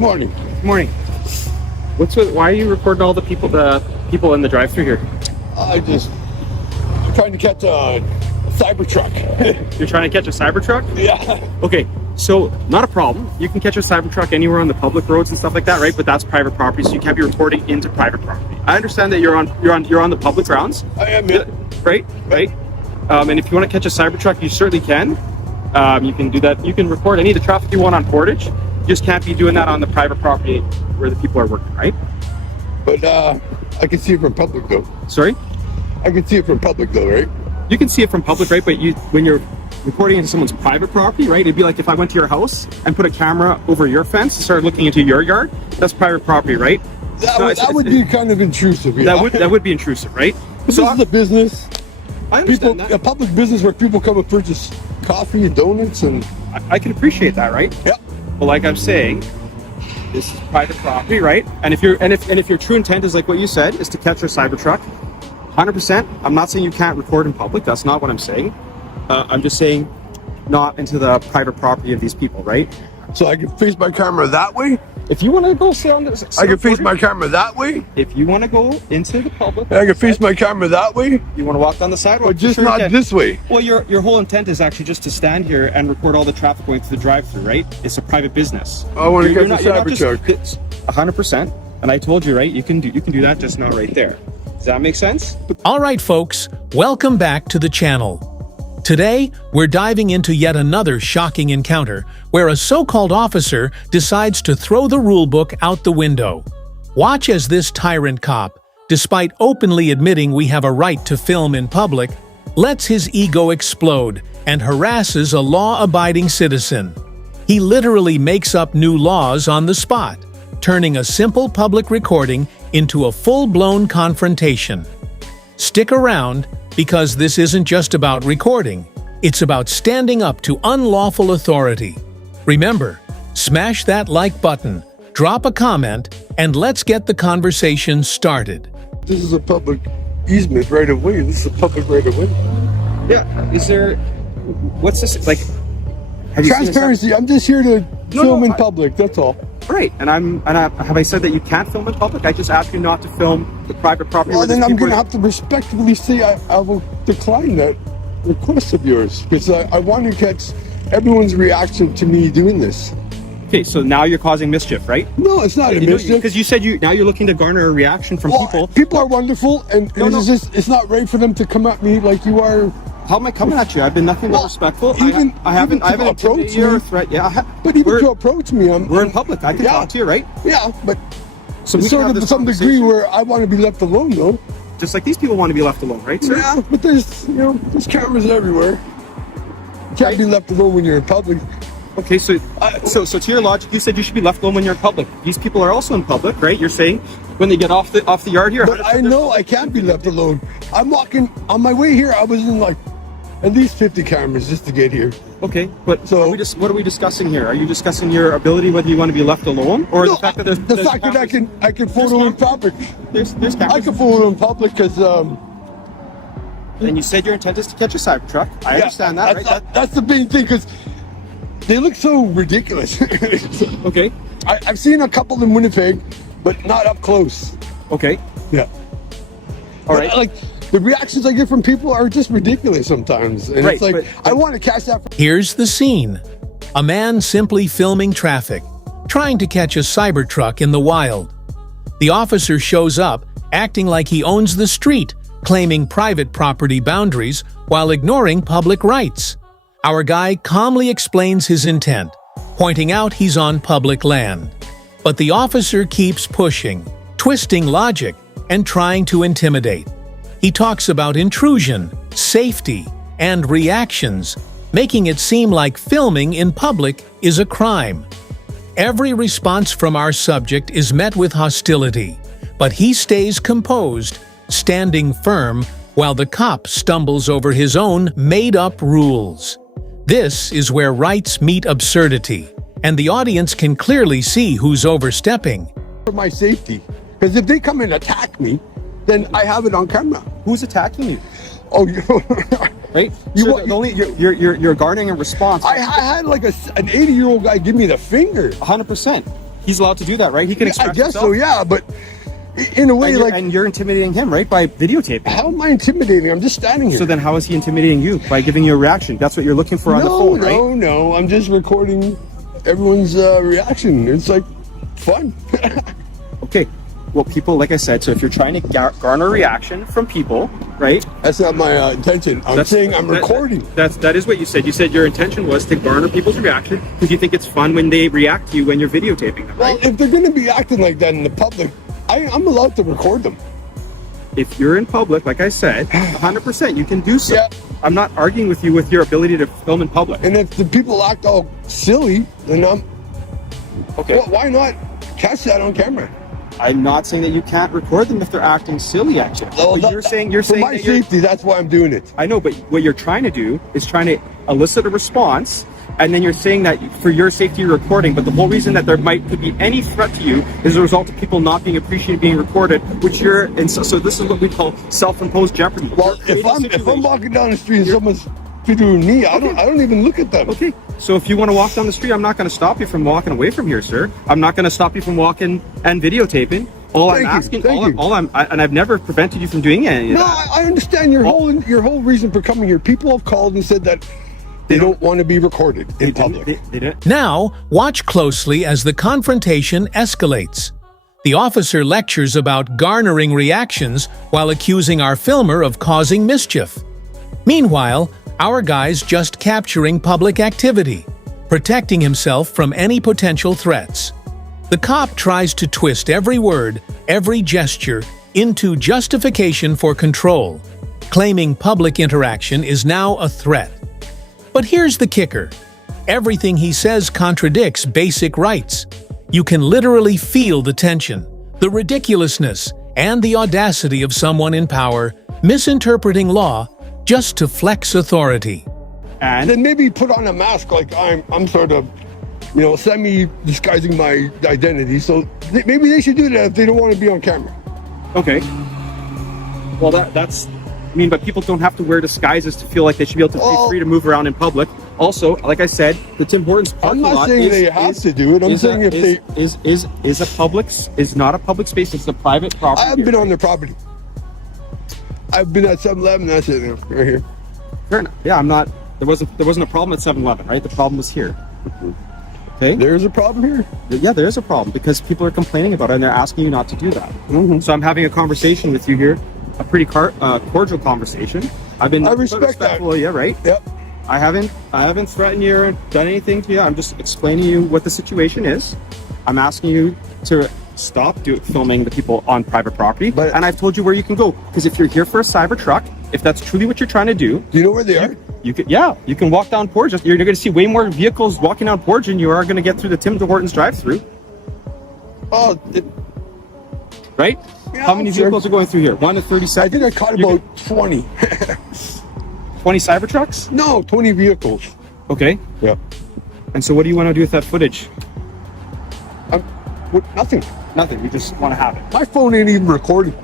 Good morning. Good morning. Why are you recording all the people in the drive-thru here? I'm trying to catch a cyber truck. You're trying to catch a cyber truck? Yeah. Okay, so not a problem. You can catch a cyber truck anywhere on the public roads and stuff like that, right? But that's private property, so you can't be reporting into private property. I understand that you're on the public grounds. I am. Yeah. Right. And if you want to catch a cyber truck, you certainly can. You can do that. You can record any of the traffic you want on Portage. You just can't be doing that on the private property where the people are working, right? But I can see it from public though. Sorry? I can see it from public though, right? You can see it from public, right? But when you're reporting into someone's private property, right? It'd be like if I went to your house and put a camera over your fence and started looking into your yard. That's private property, right? That would be kind of intrusive. Yeah. That would be intrusive, right? This is a business. I understand that. A public business where people come and purchase coffee and donuts, and I can appreciate that, right? Yeah. But like I'm saying, this is private property, right? And if your true intent is like what you said, is to catch a cyber truck, 100%. I'm not saying you can't record in public. That's not what I'm saying. I'm just saying not into the private property of these people, right? So I can face my camera that way. If you want to go sit on this, I can face my camera that way. If you want to go into the public, I can face my camera that way. You want to walk down the sidewalk, but just not this way. Well, your whole intent is actually just to stand here and record all the traffic going through the drive-through, right? It's a private business. I want to catch a cyber truck. 100%. And I told you, right? You can do that, just not right there. Does that make sense? All right, folks, welcome back to the channel. Today, we're diving into yet another shocking encounter where a so-called officer decides to throw the rulebook out the window. Watch as this tyrant cop, despite openly admitting we have a right to film in public, lets his ego explode and harasses a law-abiding citizen. He literally makes up new laws on the spot, turning a simple public recording into a full-blown confrontation. Stick around, because this isn't just about recording, it's about standing up to unlawful authority. Remember, smash that like button, drop a comment, and let's get the conversation started. This is a public easement right of way. This is a public right of way. Yeah. Is there? What's this like? Transparency. I'm just here to film in public. That's all. Right. And have I said that you can't film in public? I just asked you not to film the private property. Well, then I'm going to have to respectfully say I will decline that request of yours, because I want to catch everyone's reaction to me doing this. Okay, so now you're causing mischief, right? No, it's not a mischief. Because you said now you're looking to garner a reaction from people. People are wonderful, and it's not right for them to come at me like you are. How am I coming at you? I've been nothing but respectful. I haven't approached you or threat. Yeah, but even to approach me, we're in public. I can talk to you, right? Yeah, but so sort of to some degree where I want to be left alone, though. Just like these people want to be left alone, right, sir? Yeah, but there's cameras everywhere. You can't be left alone when you're in public. Okay, so to your logic, you said you should be left alone when you're in public. These people are also in public, right? You're saying when they get off the yard here. But I know I can't be left alone. I'm walking on my way here. I was in like at least 50 cameras just to get here. Okay, but what are we discussing here? Are you discussing your ability, whether you want to be left alone, or the fact that there's the fact that I can photo in public? There's cameras. I can photo in public because. And you said your intent is to catch a cyber truck. I understand that, right? That's the main thing, because they look so ridiculous. Okay. I've seen a couple in Winnipeg, but not up close. Okay. Yeah. All right. Like, the reactions I get from people are just ridiculous sometimes. And it's like, I want to catch that. Here's the scene. A man simply filming traffic, trying to catch a cyber truck in the wild. The officer shows up, acting like he owns the street, claiming private property boundaries while ignoring public rights. Our guy calmly explains his intent, pointing out he's on public land. But the officer keeps pushing, twisting logic, and trying to intimidate. He talks about intrusion, safety, and reactions, making it seem like filming in public is a crime. Every response from our subject is met with hostility, but he stays composed, standing firm while the cop stumbles over his own made-up rules. This is where rights meet absurdity, and the audience can clearly see who's overstepping. For my safety, because if they come and attack me, then I have it on camera. Who's attacking you? Oh, right? You're garnering a response. I had like an 80-year-old guy give me the finger. 100%. He's allowed to do that, right? He can express I guess himself. so, yeah, but in a way, And you're intimidating him, right? By videotaping. how am I intimidating? I'm just standing here. So then how is he intimidating you? By giving you a reaction. That's what you're looking for on the phone, right? No, I'm just recording everyone's reaction. It's like fun. Okay. Well, people, like I said, so if you're trying to garner a reaction from people, right? That's not my intention. I'm saying I'm recording. That is what you said. You said your intention was to garner people's reaction because you think it's fun when they react to you when you're videotaping them, Well, right? if they're going to be acting like that in the public, I'm allowed to record them. If you're in public, like I said, 100% you can do so. Yeah. I'm not arguing with you with your ability to film in public. And if the people act all silly, then Okay. well, why not catch that on camera? I'm not saying that you can't record them if they're acting silly at you. Well, But you're saying for my that you're, safety, that's why I'm doing it. I know, but what you're trying to do is trying to elicit a response, and then you're saying that for your safety you're recording, but the whole reason that there could be any threat to you is a result of people not being appreciated being recorded, which you're, and so this is what we call self-imposed jeopardy. Well, if I'm walking down the street and someone's doing me, I don't even look at them. Okay, so if you want to walk down the street, I'm not going to stop you from walking away from here, sir. I'm not going to stop you from walking and videotaping. And I've never prevented you from doing any of No, that. I understand your whole reason for coming here. People have called and said that they don't want to be recorded in public. They didn't. Now, watch closely as the confrontation escalates. The officer lectures about garnering reactions while accusing our filmer of causing mischief. Meanwhile, our guy's just capturing public activity, protecting himself from any potential threats. The cop tries to twist every word, every gesture, into justification for control, claiming public interaction is now a threat. But here's the kicker. Everything he says contradicts basic rights. You can literally feel the tension, the ridiculousness, and the audacity of someone in power misinterpreting law just to flex authority. And Then maybe put on a mask like I'm sort of, semi-disguising my identity. So maybe they should do that if they don't want to be on camera. okay. Well, that's. I mean, but people don't have to wear disguises to feel like they should be able to be free to move around in public. Also, like I said, the Tim Hortons parking lot I'm not saying they have to do it. I'm saying if they is not a public space. It's a private property. I haven't been on their property. I've been at 7-Eleven. That's it, right here. Fair enough. Yeah, I'm not. There wasn't a problem at 7-Eleven, right? The problem was here. Okay. There's a problem here. Yeah, there is a problem because people are complaining about it and they're asking you not to do that. Mm-hmm. So I'm having a conversation with you here, a pretty cordial conversation. I respect that. Yeah, right. Yep. I haven't threatened you or done anything to you. I'm just explaining to you what the situation is. I'm asking you to stop filming the people on private property. And I've told you where you can go because if you're here for a cyber truck, if that's truly what you're trying to do, Do you know where they are? you can walk down Portage. You're going to see way more vehicles walking down Portage than you are going to get through the Tim Hortons drive-through. Oh, Right? Yeah, How many sure. vehicles are going through here? 1 to 30 I seconds. think I caught about 20. 20 Cybertrucks? No, 20 vehicles. Okay. Yeah. And so what do you want to do with that footage? Nothing. Nothing. You just want to have it. My phone ain't even recording.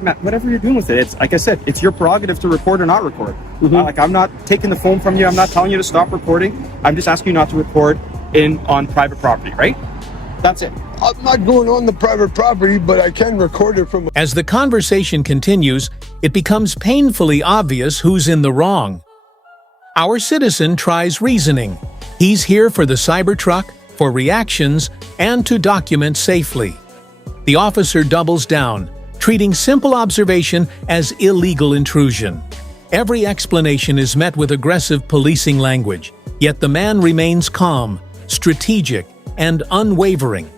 Matt, whatever you're doing with it, it's like I said, it's your prerogative to record or not record. I'm not taking the phone from you. I'm not telling you to stop recording. I'm just asking you not to record on private property, right? That's it. I'm not going on the private property, but I can record it from. As the conversation continues, it becomes painfully obvious who's in the wrong. Our citizen tries reasoning. He's here for the Cybertruck, for reactions, and to document safely. The officer doubles down, treating simple observation as illegal intrusion. Every explanation is met with aggressive policing language, yet the man remains calm, strategic, and unwavering.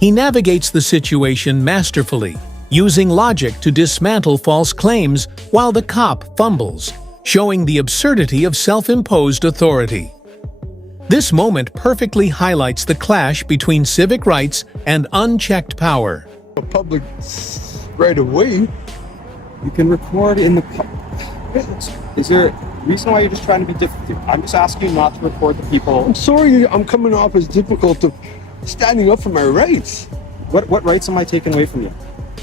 He navigates the situation masterfully, using logic to dismantle false claims while the cop fumbles, showing the absurdity of self-imposed authority. This moment perfectly highlights the clash between civic rights and unchecked power. A public right away. You can record in the Is there a reason why you're just trying to be difficult? I'm just asking you not to record the people. I'm sorry, I'm coming off as difficult of standing up for my rights. What rights am I taking away from you?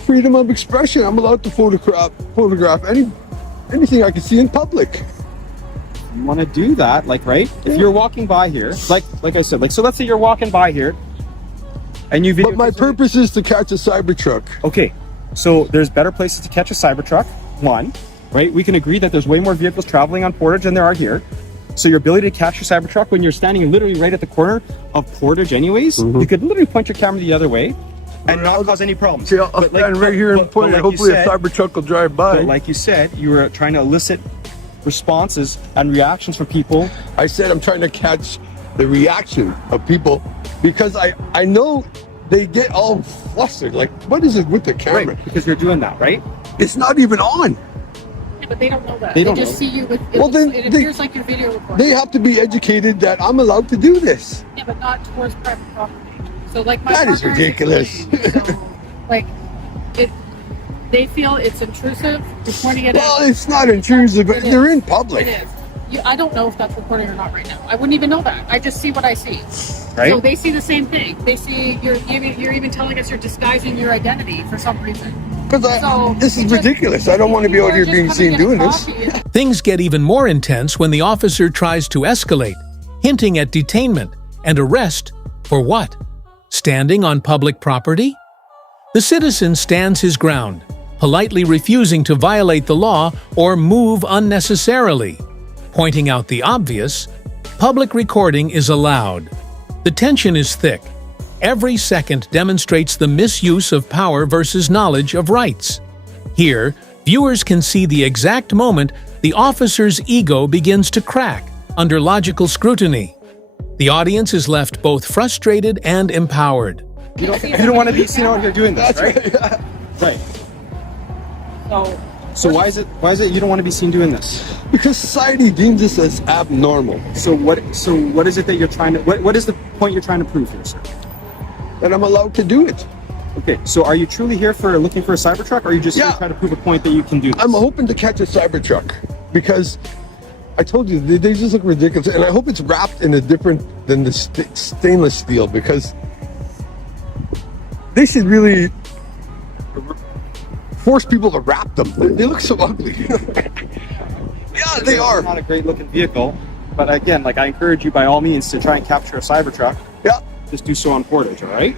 Freedom of expression. I'm allowed to photograph anything I can see in public. You want to do that, like, right? If you're walking by here, like I said, so let's say you're walking by here, and you video. But my purpose is to catch a Cybertruck. Okay, so there's better places to catch a Cybertruck. One, right? We can agree that there's way more vehicles traveling on Portage than there are here. So your ability to catch your Cybertruck when you're standing literally right at the corner of Portage anyways, you could literally point your camera the other way and not cause any problems. See, I'll stand right here and point it. Hopefully a Cybertruck will drive by. But like you said, you were trying to elicit responses and reactions from people. I said I'm trying to catch the reaction of people because I know they get all flustered. Like, what is it with the camera? Right, because you're doing that, right? It's not even on. Yeah, but they don't know that. They They don't just know. see you with. Well, then it they- appears like your video recording. They have to be educated that I'm allowed to do this. Yeah, but not towards private property. So like my That is partner ridiculous. explained, so, like it, they feel it's intrusive. You're pointing it Well, out. it's not intrusive, but It they're is. in public. It is. I don't know if that's recording or not right now. I wouldn't even know that. I just see what I see. Right. So they see the same thing. They see you're even telling us you're disguising your identity for some reason. Because So this is it just- ridiculous. I don't want to be out here Just being come seen and get a doing this. coffee and- Things get even more intense when the officer tries to escalate, hinting at detainment and arrest for what? Standing on public property? The citizen stands his ground, politely refusing to violate the law or move unnecessarily. Pointing out the obvious, public recording is allowed. The tension is thick. Every second demonstrates the misuse of power versus knowledge of rights. Here, viewers can see the exact moment the officer's ego begins to crack under logical scrutiny. The audience is left both frustrated and empowered. You don't want to be seen out here doing this, right? Right. So why is it you don't want to be seen doing this? Because society deems this as abnormal. So what is it that you're trying to what is the point you're trying to prove here, sir? That I'm allowed to do it. Okay, so are you truly here for looking for a Cybertruck, or are you just here Yeah. trying to prove a point that you can do this? I'm hoping to catch a Cybertruck because I told you they just look ridiculous, and I hope it's wrapped in a different than the stainless steel because they should really force people to wrap them. They look so ugly. Yeah, they are. Not a great looking vehicle, but again, like I encourage you by all means to try and capture a Cybertruck. Yeah. Just do so on Portage, all right?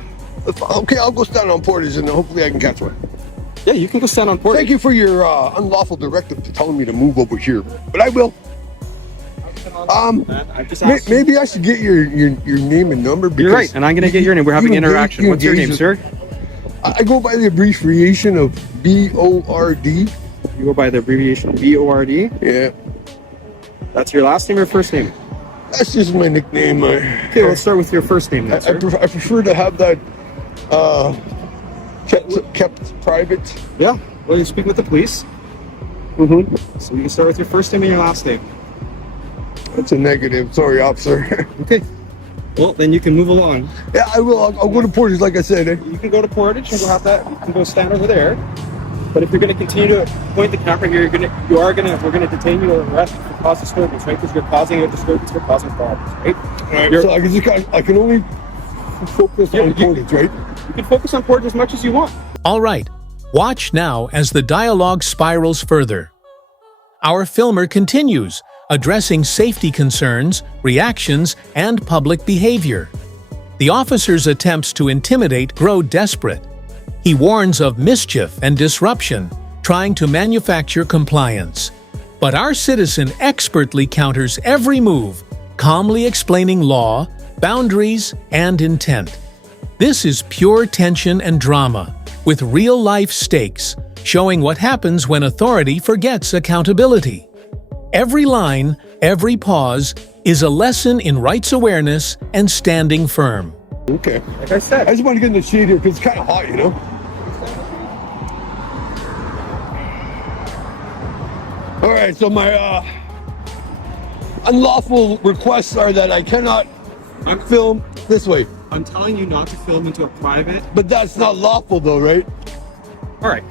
Okay, I'll go stand on Portage and hopefully I can catch one. Yeah, you can go stand on Portage. Thank you for your unlawful directive to telling me to move over here, but I will. I just asked you. Maybe I should get your name and number. You're right, and I'm going to get your name. We're having you engage- interaction. you What's your name, engage- sir? I go by the abbreviation of BORD. You go by the abbreviation BORD. Yeah, That's your last name or first name? that's just my nickname. Okay, let's start with your first name then, I sir. prefer to have that kept private. Yeah, well, you speak with the police. Mm-hmm. So you can start with your first name and your last name. That's a negative. Sorry, officer. Okay. Well, then you can move along. Yeah, I will. I'll go to Portage, like I said. You can go to Portage and go have that. You can go stand over there. But if you're going to continue to point the camera here, we're going to detain you or arrest you for cause disturbance, right? Because you're causing a disturbance, you're causing problems, right? So I can only focus on Portage, right? You can focus on Portage as much as you want. All right, watch now as the dialogue spirals further. Our filmer continues, addressing safety concerns, reactions, and public behavior. The officer's attempts to intimidate grow desperate. He warns of mischief and disruption, trying to manufacture compliance. But our citizen expertly counters every move, calmly explaining law, boundaries, and intent. This is pure tension and drama, with real-life stakes, showing what happens when authority forgets accountability. Every line, every pause, is a lesson in rights awareness and standing firm. Okay. Like I said. I just want to get in the shade here because it's kind of hot, you know? All right, so my unlawful requests are that I cannot film this way. I'm telling you not to film into a private. But that's not lawful though, right? All right.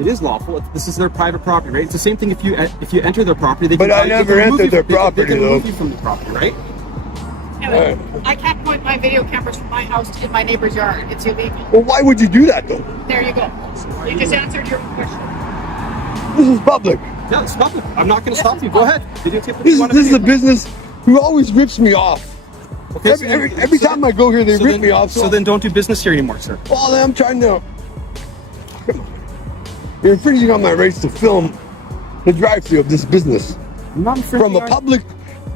It is lawful. This is their private property, right? It's the same thing if you enter their property. They But can I they can never remove entered you- their they can property, remove though. you from the property, right? Yeah, but I can't point my video cameras from my house in my neighbor's yard. It's illegal. Well, why would you do that though? There you go. You just answered your question. This is public. Yeah, it's public. I'm not going to stop you. Go ahead. Videotape what This you want is to a business who always rips me off. Okay, so Every time I go here, they rip me off. So then don't do business here anymore, sir. Well, then I'm trying to. You're infringing on my rights to film the drive-through of this business I'm not infringing from a public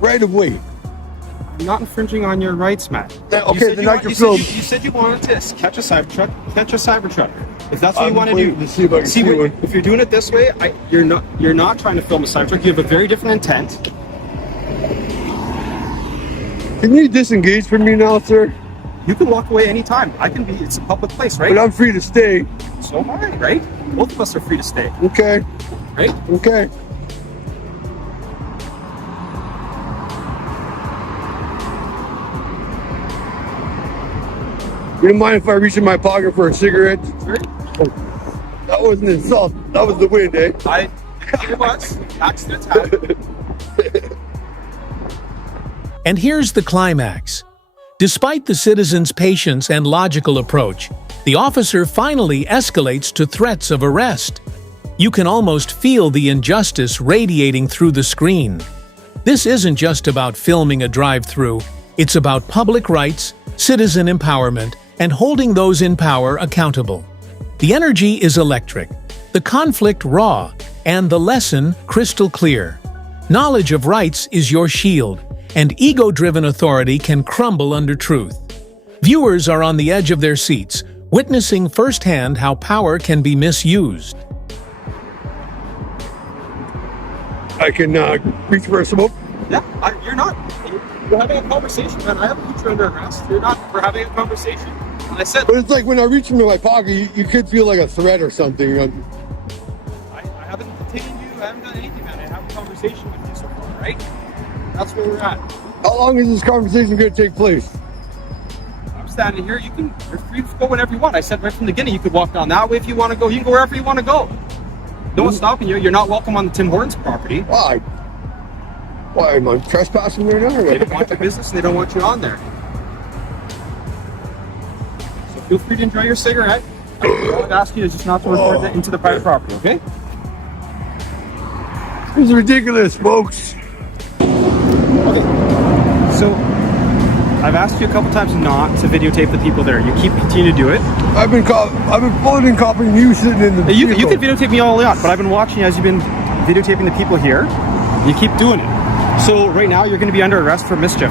right of way. I'm not infringing on your rights, Matt. Okay, then I can film. You said you wanted to catch a Cybertruck. Catch a Cybertruck. If that's what I'm you want to waiting do. to see if I can see one. If you're doing it this way, you're not trying to film a Cybertruck. You have a very different intent. Can you disengage from me now, sir? You can walk away anytime. It's a public place, right? But I'm free to stay. So am I, right? Both of us are free to stay, Okay. right? Okay. You don't mind if I reach in my pocket for a cigarette? Sure. That wasn't an insult. That was the wind, eh? It was. Accidents happen. And here's the climax. Despite the citizen's patience and logical approach, the officer finally escalates to threats of arrest. You can almost feel the injustice radiating through the screen. This isn't just about filming a drive-through, it's about public rights, citizen empowerment, and holding those in power accountable. The energy is electric, the conflict raw, and the lesson crystal clear. Knowledge of rights is your shield, and ego-driven authority can crumble under truth. Viewers are on the edge of their seats, witnessing firsthand how power can be misused. I can reach for a smoke. Yeah, you're not. We're having a conversation, man. I haven't put you under arrest. We're having a conversation. And I said, But it's like when I reach into my pocket, you could feel like a threat or something. I haven't detained you. I haven't done anything, man. I have a conversation with you so far, right? That's where we're at. How long is this conversation going to take place? I'm standing here. You're free to go whenever you want. I said right from the beginning, you could walk down that way if you want to go. You can go wherever you want to go. No one's stopping you. You're not welcome on the Tim Hortons property. Why? Why am I trespassing there now? They don't want your business and they don't want you on there. So feel free to enjoy your cigarette. All I'd ask you is just not to report that into the private property, okay? This is ridiculous, folks. Okay. So I've asked you a couple times not to videotape the people there. You keep continuing to do it. I've been floating, copying you sitting in the You vehicle. can videotape me all you want, but I've been watching as you've been videotaping the people here. You keep doing it. So right now you're going to be under arrest for mischief.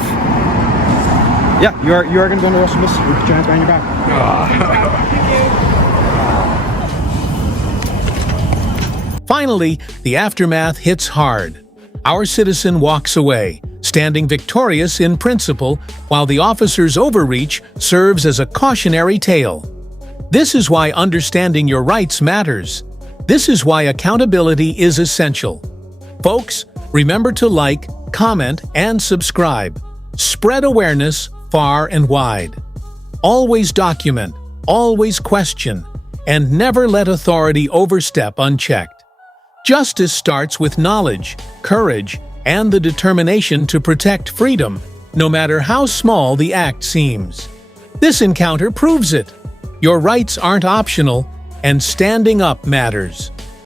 Yeah, you are going to be under arrest for mischief. Put your hands behind your back. Finally, the aftermath hits hard. Our citizen walks away, standing victorious in principle, while the officer's overreach serves as a cautionary tale. This is why understanding your rights matters. This is why accountability is essential. Folks, remember to like, comment, and subscribe. Spread awareness far and wide. Always document, always question, and never let authority overstep unchecked. Justice starts with knowledge, courage, and the determination to protect freedom, no matter how small the act seems. This encounter proves it. Your rights aren't optional, and standing up matters.